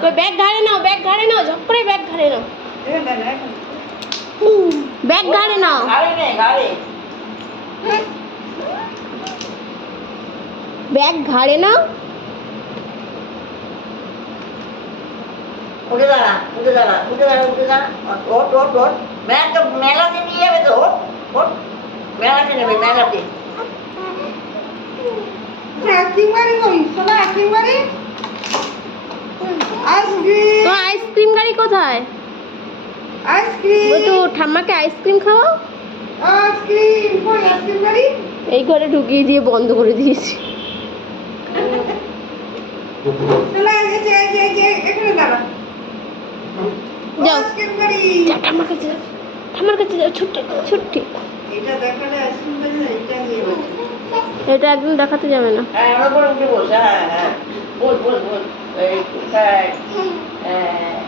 তো ব্যাগ ঘাড়ে নাও, ব্যাগ ঘাড়ে নাও, ঝপ করে ব্যাগ ঘাড়ে নাও, ব্যাগ ঘাড়ে নাও, ব্যাগ ঘাড়ে নাও। উঠে দাঁড়া, উঠে দাঁড়া, উঠে দাঁড়া, উঠে দাঁড়া। ওঠ, ওঠ, ওঠ। ব্যাগ তো মেলাতে নিয়ে যাবে তো, ওঠ, ওঠ। মেলাতে নেবে, মেলাতে। তো আইসক্রিম গাড়ি কোথায়? তো ঠাম্মাকে আইসক্রিম খাওয়াও। এই ঘরে ঢুকিয়ে দিয়ে বন্ধ করে দিয়েছি। যাও ঠাম্মার কাছে যাও, ঠাম্মার কাছে যাও, ছুট্টি ছুট্টি। এটা একদম দেখাতে যাবে না। হ্যাঁ, ওর উপরে উঠে বস, হ্যাঁ, হ্যাঁ। বল, বল, বল। এই কোথায়? হ্যাঁ।